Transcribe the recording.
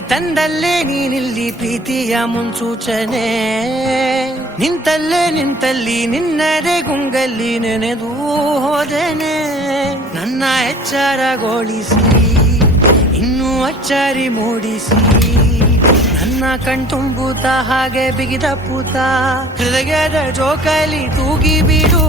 ತಂದಲ್ಲೇ ನೀನಿಲ್ಲಿ ಪ್ರೀತಿಯ ಮುನ್ಸೂಚನೆ. ನಿಂತಲ್ಲಿ ನಿನ್ನದೇ ಗುಂಗಲ್ಲಿ ನೆನೆದು ಹೋದೆನೆ. ನನ್ನ ಎಚ್ಚರಗೊಳಿಸಿ ಇನ್ನೂ ಅಚ್ಚರಿ ಮೂಡಿಸಿ, ನನ್ನ ಕಣ್ತುಂಬುತ್ತ ಹಾಗೆ ಬಿಗಿದ ಪೂತ ಹೃದಯದ ಜೋಕಾಲಿ ತೂಗಿ ಬಿಡು.